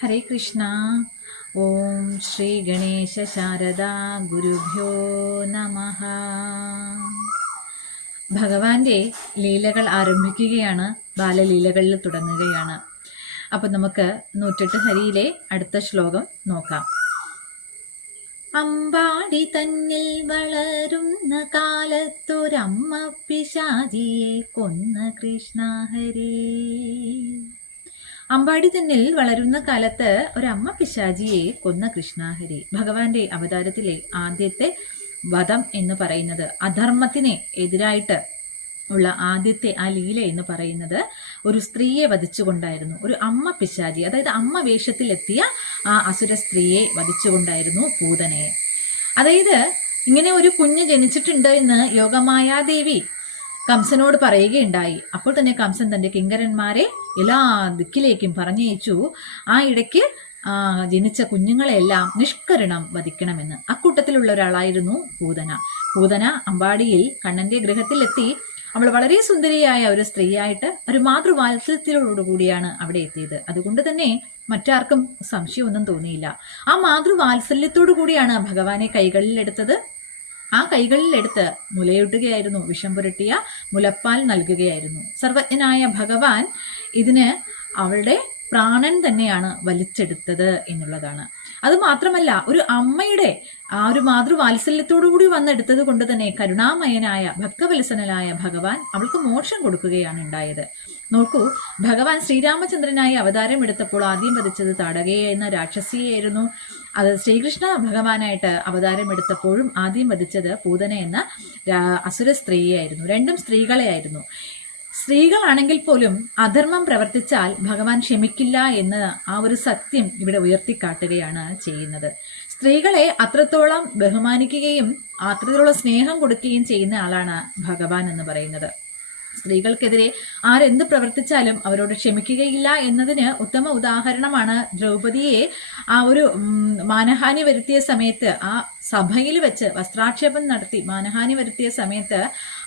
ഹരേ കൃഷ്ണ. ഓം ശ്രീ ഗണേശ ശാരദാ ഗുരുഭ്യോ നമഃ. ഭഗവാന്റെ ലീലകൾ ആരംഭിക്കുകയാണ്, ബാലലീലകളിൽ തുടങ്ങുകയാണ്. അപ്പം നമുക്ക് 108 ഹരിയിലെ അടുത്ത ശ്ലോകം നോക്കാം. അമ്പാടി തന്നിൽ വളരുന്ന കാലത്തൊരമ്മ പിശാചിയെ കൊന്ന കൃഷ്ണ ഹരേ. അമ്പാടി തന്നിൽ വളരുന്ന കാലത്ത് ഒരമ്മ പിശാചിയെ കൊന്ന കൃഷ്ണഹരി. ഭഗവാന്റെ അവതാരത്തിലെ ആദ്യത്തെ വധം എന്ന് പറയുന്നത്, അധർമ്മത്തിന് എതിരായിട്ട് ഉള്ള ആദ്യത്തെ ആ ലീല എന്ന് പറയുന്നത് ഒരു സ്ത്രീയെ വധിച്ചുകൊണ്ടായിരുന്നു. ഒരു അമ്മ പിശാചി, അതായത് അമ്മ വേഷത്തിലെത്തിയ ആ അസുര സ്ത്രീയെ വധിച്ചുകൊണ്ടായിരുന്നു പൂതനയെ. അതായത് ഇങ്ങനെ ഒരു കുഞ്ഞ് ജനിച്ചിട്ടുണ്ട് എന്ന് യോഗമായാദേവി കംസനോട് പറയുകയുണ്ടായി. അപ്പോൾ തന്നെ കംസൻ തന്റെ കിങ്കരന്മാരെ എല്ലാ ദിക്കിലേക്കും പറഞ്ഞയച്ചു. ആ ഇടയ്ക്ക് ജനിച്ച കുഞ്ഞുങ്ങളെല്ലാം നിഷ്കരണം വധിക്കണമെന്ന്. അക്കൂട്ടത്തിലുള്ള ഒരാളായിരുന്നു പൂതന. പൂതന അമ്പാടിയിൽ കണ്ണന്റെ ഗൃഹത്തിലെത്തി. അവൾ വളരെ സുന്ദരിയായ ഒരു സ്ത്രീയായിട്ട് ഒരു മാതൃവാത്സല്യത്തോടുകൂടിയാണ് അവിടെ എത്തിയത്. അതുകൊണ്ട് തന്നെ മറ്റാർക്കും സംശയമൊന്നും തോന്നിയില്ല. ആ മാതൃവാത്സല്യത്തോടു കൂടിയാണ് ഭഗവാനെ കൈകളിലെടുത്തത്. ആ കൈകളിലെടുത്ത് മുലയൂട്ടുകയായിരുന്നു, വിഷം പുരട്ടിയ മുലപ്പാൽ നൽകുകയായിരുന്നു. സർവജ്ഞനായ ഭഗവാൻ ഇതിന് അവളുടെ പ്രാണൻ തന്നെയാണ് വലിച്ചെടുത്തത് എന്നുള്ളതാണ്. അത് മാത്രമല്ല, ഒരു അമ്മയുടെ ആ ഒരു മാതൃവാത്സല്യത്തോടു കൂടി വന്നെടുത്തത് കൊണ്ട് തന്നെ കരുണാമയനായ ഭക്തവത്സനായ ഭഗവാൻ അവൾക്ക് മോക്ഷം കൊടുക്കുകയാണ് ഉണ്ടായത്. നോക്കൂ, ഭഗവാൻ ശ്രീരാമചന്ദ്രനായി അവതാരം എടുത്തപ്പോൾ ആദ്യം വധിച്ചത് താടകയെ എന്ന രാക്ഷസിയായിരുന്നു. അത് ശ്രീകൃഷ്ണ ഭഗവാനായിട്ട് അവതാരം എടുത്തപ്പോഴും ആദ്യം വധിച്ചത് പൂതന എന്ന അസുര സ്ത്രീയായിരുന്നു. രണ്ടും സ്ത്രീകളെയായിരുന്നു. സ്ത്രീകളാണെങ്കിൽ പോലും അധർമ്മം പ്രവർത്തിച്ചാൽ ഭഗവാൻ ക്ഷമിക്കില്ല എന്ന് ആ ഒരു സത്യം ഇവിടെ ഉയർത്തിക്കാട്ടുകയാണ് ചെയ്യുന്നത്. സ്ത്രീകളെ അത്രത്തോളം ബഹുമാനിക്കുകയും അത്രത്തോളം സ്നേഹം കൊടുക്കുകയും ചെയ്യുന്ന ആളാണ് ഭഗവാൻ എന്ന് പറയുന്നത്. സ്ത്രീകൾക്കെതിരെ ആരെന്ത് പ്രവർത്തിച്ചാലും അവരോട് ക്ഷമിക്കുകയില്ല എന്നതിന് ഉത്തമ ഉദാഹരണമാണ് ദ്രൗപദിയെ ആ ഒരു മാനഹാനി വരുത്തിയ സമയത്ത്, ആ സഭയിൽ വെച്ച് വസ്ത്രാക്ഷേപം നടത്തി മാനഹാനി വരുത്തിയ സമയത്ത്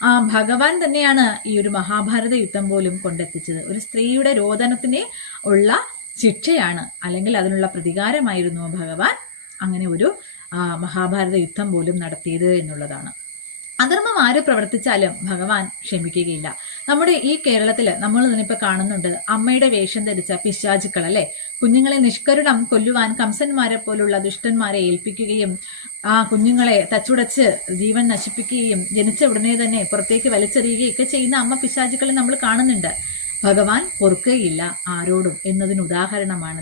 ആ ഭഗവാൻ തന്നെയാണ് ഈ ഒരു മഹാഭാരത യുദ്ധം പോലും കൊണ്ടെത്തിച്ചത്. ഒരു സ്ത്രീയുടെ രോദനത്തിന് ഉള്ള ശിക്ഷയാണ്, അല്ലെങ്കിൽ അതിനുള്ള പ്രതികാരമായിരുന്നു ഭഗവാൻ അങ്ങനെ ഒരു മഹാഭാരത യുദ്ധം പോലും നടത്തിയത് എന്നുള്ളതാണ്. അധർമ്മം ആര് പ്രവർത്തിച്ചാലും ഭഗവാൻ ക്ഷമിക്കുകയില്ല. നമ്മുടെ ഈ കേരളത്തിൽ നമ്മൾ ഇതിനിപ്പോ കാണുന്നുണ്ട്, അമ്മയുടെ വേഷം ധരിച്ച പിശാചുക്കൾ, അല്ലെ, കുഞ്ഞുങ്ങളെ നിഷ്കരുണം കൊല്ലുവാൻ കംസന്മാരെ പോലുള്ള ദുഷ്ടന്മാരെ ഏൽപ്പിക്കുകയും ആ കുഞ്ഞുങ്ങളെ തച്ചുടച്ച് ജീവൻ നശിപ്പിക്കുകയും ജനിച്ച ഉടനെ തന്നെ പുറത്തേക്ക് വലിച്ചെറിയുകയും ഒക്കെ ചെയ്യുന്ന അമ്മ പിശാചുക്കളെ നമ്മൾ കാണുന്നുണ്ട്. ഭഗവാൻ പൊറുക്കുകയില്ല ആരോടും എന്നതിന് ഉദാഹരണമാണ്.